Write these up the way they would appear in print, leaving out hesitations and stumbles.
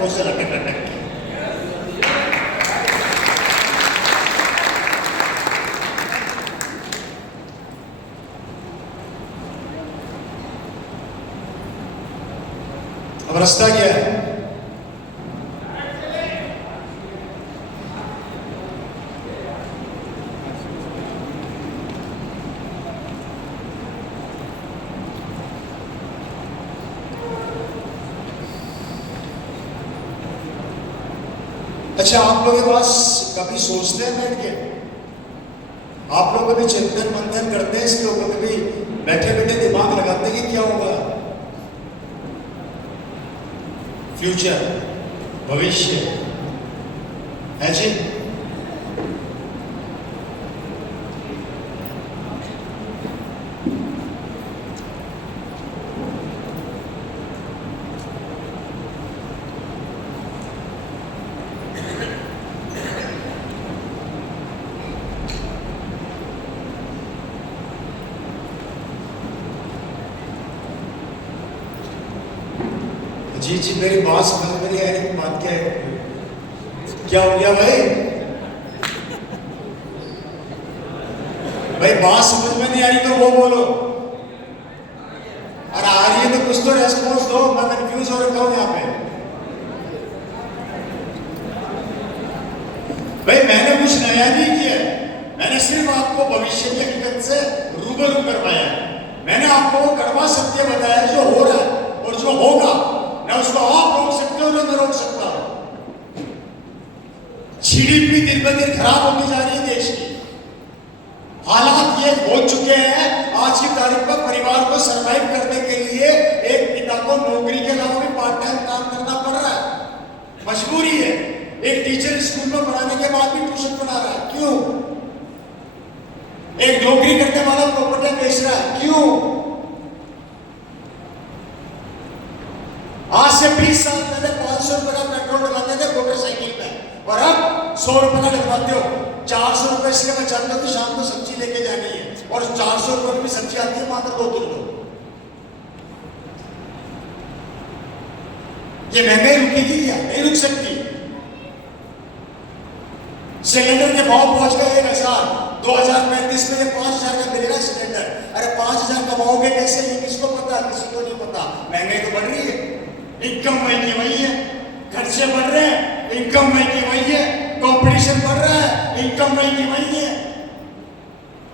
Proposal अटक अटक के। अब रास्ता क्या है? अच्छा, आप लोग के पास कभी सोचते हैं बैठ के? आप लोग कभी चिंतन मंथन करते हैं इसके ऊपर? कभी बैठे बैठे दिमाग लगाते हैं कि क्या होगा? फ्यूचर, भविष्य है जी। जी जी, मेरी बात समझ में नहीं आ रही। बात क्या है? क्या हो गया भाई? भाई बात समझ में नहीं आ रही तो वो बोलो, और आ रही है तो कुछ तो रेस्पॉन्स दो। मैं कंफ्यूज हो रखा हूं यहाँ पे। भाई मैंने कुछ नया नहीं किया, मैंने सिर्फ आपको भविष्य की हकीकत से रूबरू करवाया है। मैंने आपको वो कड़वा सत्य बताया जो हो रहा है और जो होगा। ना उसको आप रोक सकते हो ना मैं रोक सकता हूं। जीडीपी दिन ब दिन खराब होती जा रही है देश की। हालात ये हो चुके हैं आज की तारीख पर, परिवार को सरवाइव करने के लिए एक पिता को नौकरी के अलावा भी पार्ट टाइम काम करना पड़ रहा है। मजबूरी है। एक टीचर स्कूल में पढ़ाने के बाद भी ट्यूशन पढ़ा रहा है। क्यों? एक नौकरी करने वाला प्रॉपर्टी बेच रहा है। क्यों? आज से 20 साल पहले 500 रुपए का पेट्रोल डलवाते थे मोटरसाइकिल पे, और अब 100 रुपए का डलवाते हो। 400 रुपए से मैं जानता हूँ कि शाम को सब्जी लेके जानी है, और 400 रुपए में भी सब्जी आती है मात्र 2 किलो। ये महंगाई रुकेगी क्या? नहीं रुक सकती। सिलेंडर के भाव पहुंच गए 1000। 2035 में ये 5000 का मिलेगा सिलेंडर। अरे 5000 कमाओगे कैसे? ये किसको पता? किसी को नहीं पता। महंगाई तो बढ़ रही है, इनकम वही की वही है, खर्चे बढ़ रहे हैं, इनकम वही की वही है, कंपटीशन बढ़ रहा है, इनकम वही की वही है।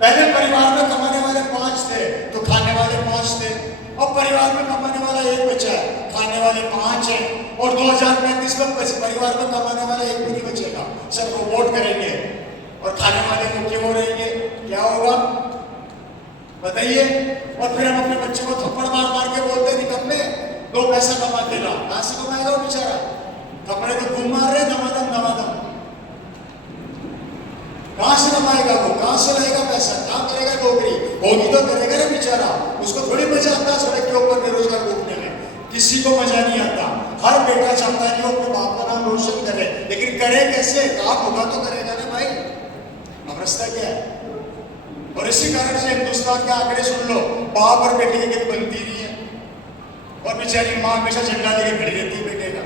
पहले परिवार में कमाने वाले 5 थे तो खाने वाले 5 थे, अब परिवार में कमाने वाला 1 बचा है, खाने वाले 5 हैं, और 2035 में परिवार में कमाने वाला 1 भी नहीं बचेगा। सबको वोट करेंगे और खाने वाले मुख्य वो रहेंगे। क्या होगा बताइए? और फिर हम अपने बच्चे को थप्पड़ मार मार के बोलते हैं निकम्मे, 2 पैसा कमा के ला। कहां से कमाएगा वो बेचारा? थप्पड़े तो घूम मार रहे दमादम दमादम। कहां से कमाएगा वो? कहां से लाएगा पैसा? कहां करेगा नौकरी? होगी तो करेगा ना बेचारा। उसको थोड़ी मजा आता सड़क के ऊपर बेरोजगार घूमने में। किसी को मजा नहीं आता। हर बेटा चाहता है कि वो अपने बाप का नाम रोशन करे, लेकिन करे कैसे? काम होगा तो करेगा ना भाई। अब रास्ता क्या है? और इसी कारण से हिंदुस्तान के आंकड़े सुन लो, बाप और बेटे की कभी बनती नहीं है, और बेचारी मां हमेशा झंडा लेके खड़ी रहती है बेटे का।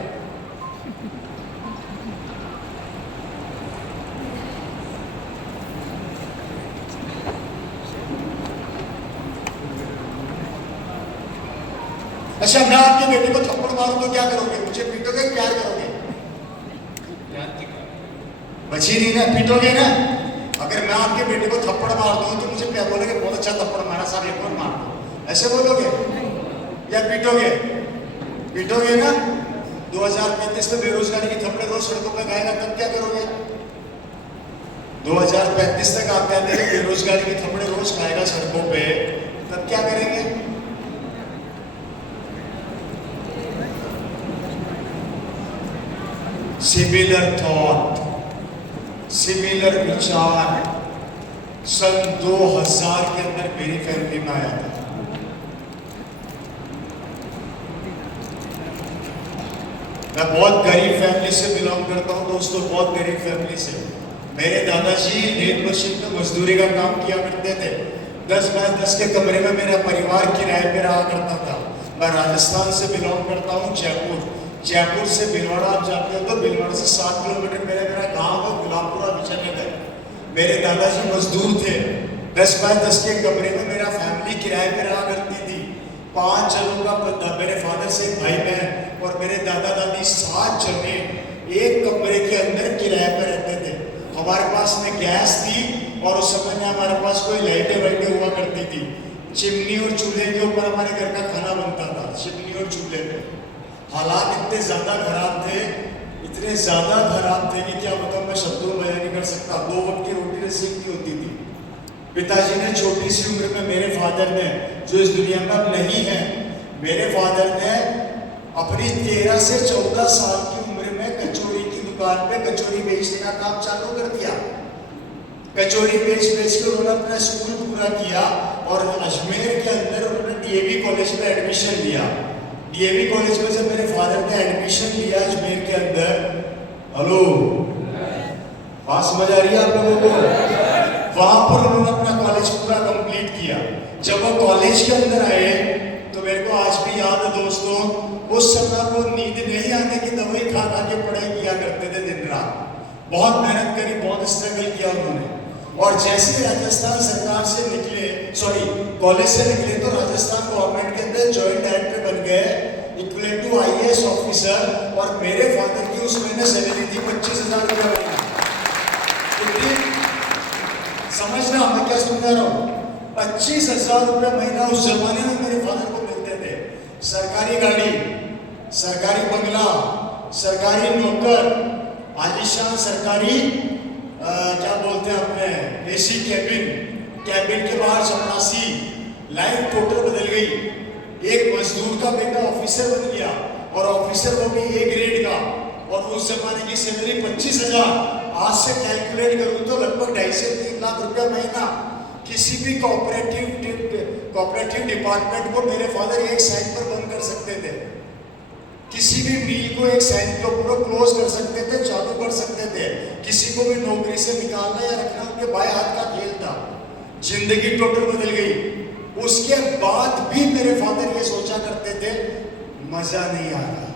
अच्छा, मैं आपके बेटे को थप्पड़ मारूं तो क्या करोगे? मुझे पीटोगे? प्यार करोगे? बची नहीं ना, पीटोगे ना। अगर मैं आपके बेटे को थप्पड़ मार दूं तो मुझे क्या बोलोगे? बहुत अच्छा थप्पड़ मारा साहब, एक और मार दो, ऐसे बोलोगे या पीटोगे? पीटोगे ना। 2035 में बेरोजगारी की थप्पड़े रोज सड़कों पर खाएगा, तब क्या करोगे? 2035 तक आप कहते हैं बेरोजगारी की थप्पड़े रोज खाएगा सड़कों पे, तब क्या करेंगे? सिमिलर थॉट, सिमिलर विचार सन 2000 के अंदर मेरी फैमिली में आया था। मैं बहुत गरीब फैमिली से बिलोंग करता हूं दोस्तों, बहुत गरीब फैमिली से। मेरे दादाजी लेथ मशीन में मजदूरी का काम किया करते थे। 10 बाय 10 के कमरे में मेरा परिवार किराए पे रहा करता था। मैं राजस्थान से बिलोंग करता हूँ, जयपुर। जयपुर से भीलवाड़ा आप जाते हो तो भीलवाड़ा से 7 किलोमीटर पहले मेरा गांव है गुलाबपुरा विजयनगर। मेरे दादाजी मजदूर थे। 10 बाय 10 के कमरे में मेरा फैमिली किराए पे रहा करती थी। 5 जनों का, मेरे फादर से एक भाई बहन और मेरे दादा दादी 7 जने एक कमरे के अंदर किराए पे रहते थे। हमारे पास में गैस थी और उस समय में हमारे पास कोई लाइटें वाइटें हुआ करती थी। चिमनी और चूल्हे के ऊपर हमारे घर का खाना बनता था, चिमनी और चूल्हे पे। हालात इतने ज़्यादा खराब थे, इतने ज़्यादा खराब थे कि क्या बताऊँ, मैं शब्दों में बयान नहीं कर सकता। 2 वक्त की रोटी नसीब नहीं होती थी। पिताजी ने छोटी सी उम्र में, मेरे फादर ने, जो इस दुनिया में अब नहीं है, मेरे फादर ने अपनी 13 से 14 साल की उम्र में कचौरी की दुकान पे कचौरी बेचने का काम चालू कर दिया। कचौरी बेच बेच के उन्होंने अपना स्कूल पूरा किया और अजमेर के अंदर उन्होंने डीएवी कॉलेज में एडमिशन लिया। डीएवी कॉलेज में जब मेरे फादर ने एडमिशन लिया अजमेर के अंदर, हेलो, बात समझ आ रही है आप लोगों को? वहां पर उन्होंने अपना कॉलेज पूरा कंप्लीट किया। जब वो कॉलेज के अंदर आए तो मेरे को आज भी याद है दोस्तों, उस समय वो नींद नहीं आने की दवाई खा खा के पढ़ाई किया करते थे दिन रात। बहुत मेहनत करी, बहुत स्ट्रगल किया उन्होंने। और जैसे राजस्थान सरकार से निकले, कॉलेज से निकले तो राजस्थान गवर्नमेंट के अंदर जॉइंट डायरेक्टर बन गए, इक्वलेंट टू आईएएस ऑफिसर। और मेरे फादर की उस महीने सैलरी थी 25,000 रुपया महीना। समझना मैं क्या समझा रहा हूँ? 25,000 रुपया महीना उस जमाने में मेरे फादर को मिलते थे। सरकारी गाड़ी, सरकारी बंगला, सरकारी नौकर, आलीशान सरकारी क्या बोलते हैं अपने एसी कैबिन, कैबिन के बाहर चपरासी, लाइफ टोटल बदल गई। एक मजदूर का बेटा ऑफिसर बन गया और ऑफिसर वो भी ए ग्रेड का, और उस जमाने की सैलरी 25,000। आज से कैलकुलेट करूं तो लगभग 2.5 से 3 लाख रुपया महीना। किसी भी कोऑपरेटिव डिपार्टमेंट को मेरे फादर एक साइन पर बंद कर सकते थे, किसी भी मिल को एक साइन के ऊपर क्लोज कर सकते थे, चालू कर सकते थे। किसी को भी नौकरी से निकालना या रखना उनके बाएं हाथ का खेल था। जिंदगी टोटल बदल गई। उसके बाद भी मेरे फादर ये सोचा करते थे मजा नहीं आ रहा।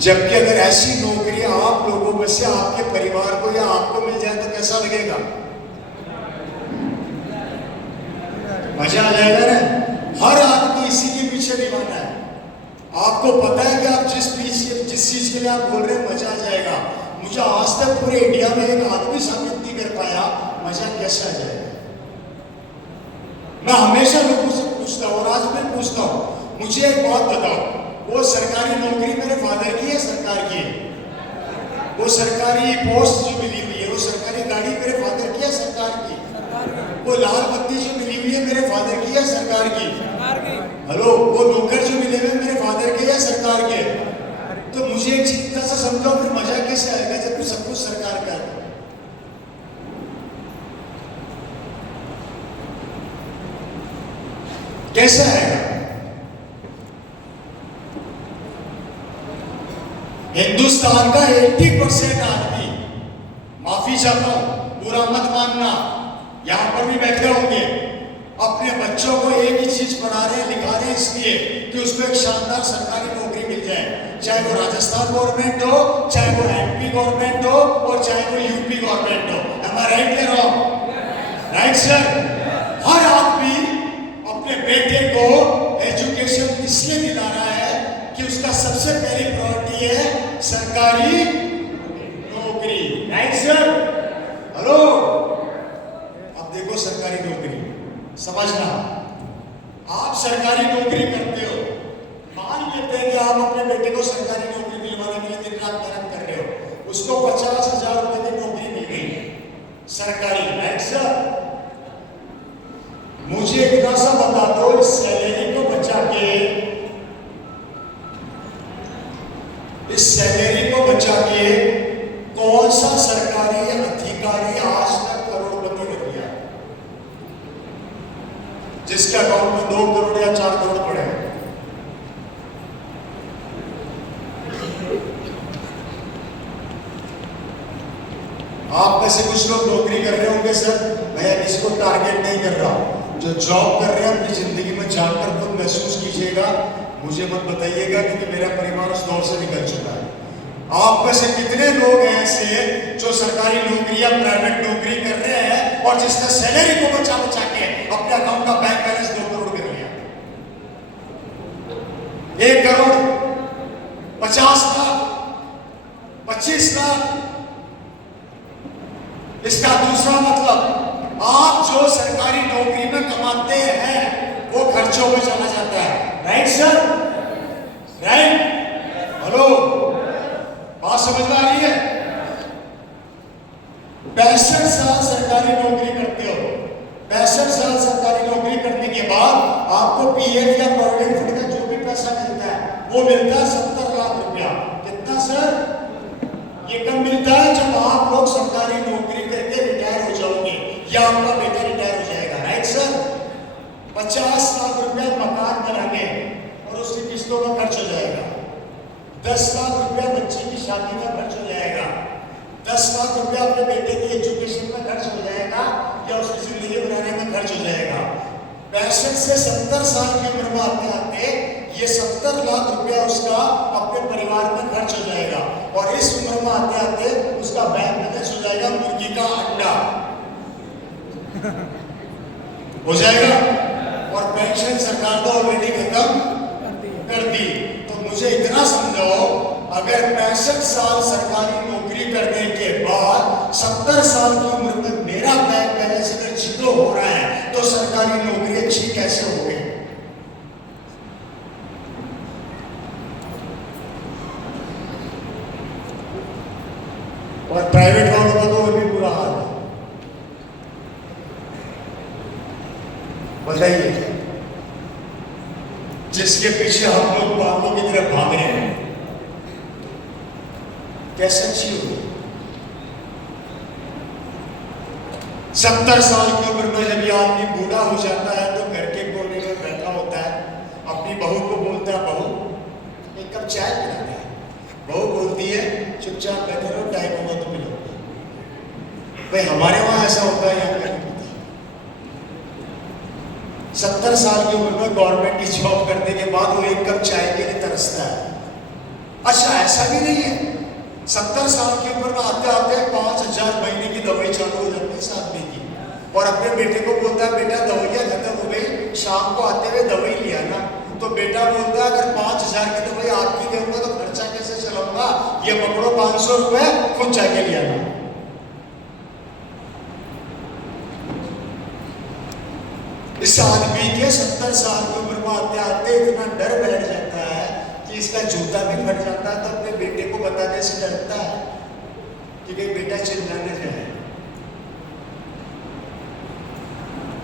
जबकि अगर ऐसी नौकरी आप लोगों में से आपके परिवार को या आपको मिल जाए तो कैसा लगेगा? मजा आ जाएगा ना। हर आदमी इसी के पीछे दीवाना है। आपको पता है कि आप जिस चीज के लिए आप बोल रहे हैं मजा आ जाएगा। मुझे आज तक पूरे इंडिया में एक आदमी साबित नहीं कर पाया मजा कैसे आ जाएगा। मैं हमेशा लोगों से पूछता हूँ और आज मैं पूछता हूँ, मुझे एक बात बताओ, वो सरकारी नौकरी मेरे फादर की है, सरकार की है? वो सरकारी पोस्ट जो मिली हुई है, वो सरकारी गाड़ी मेरे फादर की है, सरकार की? वो लाल बत्ती जो मिली हुई है मेरे फादर की है, सरकार की? हेलो, वो नौकर जो मिले हुए मेरे फादर के या सरकार के? तो मुझे एक चिंता से समझाओ, फिर मजा कैसे आएगा जब सब कुछ सरकार का है? कैसे आएगा? हिंदुस्तान का 80% आदमी, माफी चाहता हूं, बुरा मत मानना, यहां पर भी बैठे होंगे, अपने बच्चों को एक ही चीज पढ़ा रहे हैं, लिखा रहे हैं इसलिए कि उसको एक शानदार सरकारी नौकरी मिल जाए, चाहे वो राजस्थान गवर्नमेंट हो, चाहे वो एमपी गवर्नमेंट हो, और चाहे वो यूपी गवर्नमेंट हो। Am I right or wrong? Right sir? हर आदमी अपने बेटे को एजुकेशन इसलिए दिला रहा है कि उसका सबसे पहली प्रायोरिटी है सरकारी नौकरी। Right sir? हेलो, अब देखो सरकारी नौकरी समझना। आप सरकारी नौकरी करते हो, मान लेते हैं कि आप अपने बेटे को सरकारी नौकरी दिलवाने के लिए दिन रात मेहनत कर रहे हो, उसको 50,000 रुपए की नौकरी मिल गई सरकारी। Right sir? मुझे इतना सा बता दो, इस सैलरी को बचा के, इस सैलरी को बचा के कौन सा सरकारी अधिकारी आज तक करोड़पति बन गया जिसके अकाउंट में 2 करोड़ या 4 करोड़ पड़े? आप में से कुछ लोग नौकरी कर रहे होंगे सर, मैं किसी को टारगेट नहीं कर रहा, जो जॉब कर रहे हैं अपनी जिंदगी में जाकर खुद महसूस कीजिएगा मुझे मत बताइएगा, क्योंकि मेरा परिवार उस दौर से निकल चुका है। आप में से कितने लोग हैं ऐसे जो सरकारी नौकरी या प्राइवेट नौकरी कर रहे हैं और जिसने सैलरी को बचा बचा के अपने अकाउंट का बैंक बैलेंस 2 करोड़ कर लिया, 1 करोड़ 50 लाख 25 लाख। इसका दूसरा मतलब, आप जो सरकारी नौकरी में कमाते हैं वो खर्चों में चला जाता है। Right sir? राइट? हेलो, बात समझ में आ रही है? 65 साल सरकारी नौकरी करते हो, 65 साल सरकारी नौकरी करने के बाद आपको पीएफ या प्रोविडेंट फंड का जो भी पैसा मिलता है वो मिलता है 70 लाख रुपया। कितना सर? ये कब मिलता है? जब आप लोग सरकारी नौकरी करके रिटायर हो जाओगे या आपका बेटा रिटायर हो जाएगा। Right sir? 50 लाख रुपया मकान बनाने और उसकी किस्तों का खर्च हो जाएगा, 10 लाख रुपया बच्चे की शादी में खर्च हो जाएगा, 10 लाख रुपया अपने बेटे की एजुकेशन में खर्च हो जाएगा या उसकी जिंदगी बनाने में खर्च हो जाएगा। 65 से 70 साल की उम्र में आते आते ये 70 लाख रुपया उसका अपने परिवार में खर्च हो जाएगा और इस उम्र में आते आते उसका बैंक बैलेंस हो जाएगा मुर्गी का अंडा हो जाएगा। और पेंशन सरकार तो ऑलरेडी खत्म कर दी। तो मुझे इतना समझाओ, अगर 65 साल सरकारी नौकरी करने के बाद 70 साल की उम्र में मेरा बैंक बैलेंस अगर 0 हो रहा है तो सरकारी नौकरी अच्छी कैसे हो गई? और प्राइवेट वालों का तो भी बुरा हाल है। बताइए, जिसके पीछे हम लोग बालों की तरफ भाग रहे हैं, कैसे अच्छी होगी? 70 साल की उम्र में जब ये आदमी बूढ़ा हो जाता है तो घर के कोने में बैठा होता है, अपनी बहू को बोलता है, बहू एक कप चाय पिला दे। बहू बोलती है, चुपचाप बैठे रहो, टाइम होगा तो मिलोगे। भाई हमारे वहां ऐसा होता है या नहीं? 70 साल की उम्र में गवर्नमेंट की जॉब करने के बाद वो एक कप चाय के लिए तरसता है। अच्छा, ऐसा भी नहीं है, 70 साल की उम्र में आते आते 5000 महीने की दवाई चालू हो जाती है इस आदमी की, और अपने बेटे को बोलता है, बेटा दवाइयाँ खत्म हो गई, शाम को आते हुए दवाई लिया ना। तो बेटा बोलता है, अगर 5000 की दवाई आपकी दूंगा तो खर्चा कैसे चलाऊंगा, ये पकड़ो 500 रुपए, खुद जाके लिया ना। इस आदमी के 70 साल की उम्र में आते आते इतना डर बैठ जाता है कि इसका जूता भी फट जाता है, तो अपने बेटे को बताने से डरता है कि भाई बेटा चिल्लाने जाए।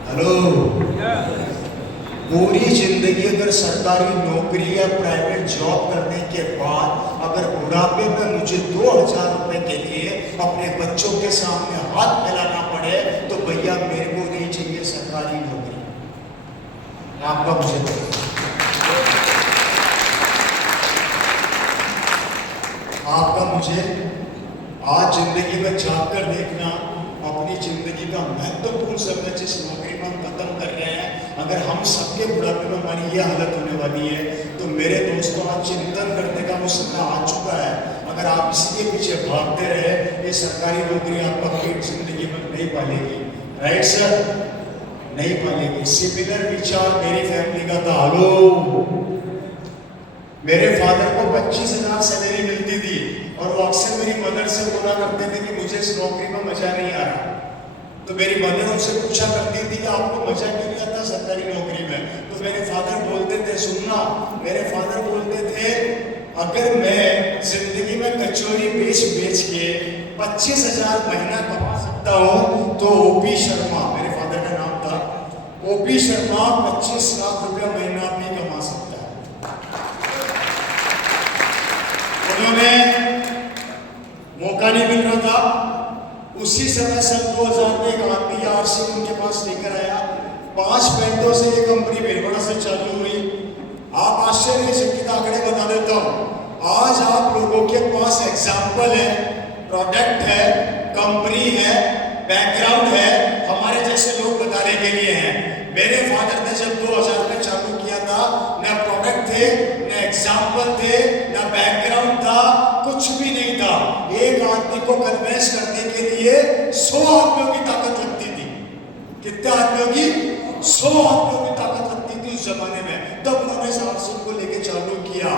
हेलो, पूरी जिंदगी अगर सरकारी नौकरी या प्राइवेट जॉब करने के बाद अगर बुढ़ापे में मुझे 2000 रुपए के लिए अपने बच्चों के सामने हाथ फैलाना पड़े तो भैया मेरे को नहीं चाहिए सरकारी नौकरी। आपका मुझे आपका मुझे आज जिंदगी में झांक कर देखना, अपनी जिंदगी का महत्वपूर्ण समय जिस नौकरी में हम खत्म कर रहे हैं, अगर हम सबके बुढ़ापे में हमारी ये हालत होने वाली है तो मेरे दोस्तों आज चिंतन करने का वो समय आ चुका है। अगर आप इसी के पीछे भागते रहे, ये सरकारी नौकरी आपका पेट जिंदगी में नहीं पालेगी। Right sir? नहीं पालेगी। सिमिलर विचार मेरी फैमिली का था। हेलो, मेरे फादर को 25,000 सैलरी मिलती थी और वो अक्सर मेरी मदर से बोला करते थे कि मुझे इस नौकरी में मजा नहीं आ रहा। तो मेरी मदर उनसे पूछा करती थी कि आपको मजा क्यों नहीं आता सरकारी नौकरी में? तो मेरे फादर बोलते थे, सुनना, मेरे फादर बोलते थे, अगर मैं जिंदगी में कचौरी बेच बेच के 25,000 महीना कमा सकता हूँ तो ओपी शर्मा, मेरे फादर का नाम था, ओपी शर्मा 25 लाख रुपया महीना भी कमा सकता है। उन्होंने मौका नहीं मिल रहा था। उसी समय सन 2000 में एक आदमी आरसी उनके पास लेकर आया। 5 पैंटों से ये कंपनी बेलवड़ा से चालू हुई। आप आश्चर्यचकित आंकड़े बता देता हूँ। आज आप लोगों के पास एग्जाम्पल है, प्रोडक्ट है, कंपनी है, बैकग्राउंड है, हमारे जैसे लोग बताने के लिए हैं। मेरे फादर ने जब 2000 में चालू किया था, न प्रोडक्ट थे, न एग्जाम्पल थे, न बैकग्राउंड था, कुछ भी नहीं था। एक आदमी को कन्वेंस करने के लिए 100 आदमियों की ताकत लगती थी। कितने आदमियों की? 100 आदमियों की ताकत लगती थी उस जमाने में। तब उन्होंने साहब को लेके चालू किया।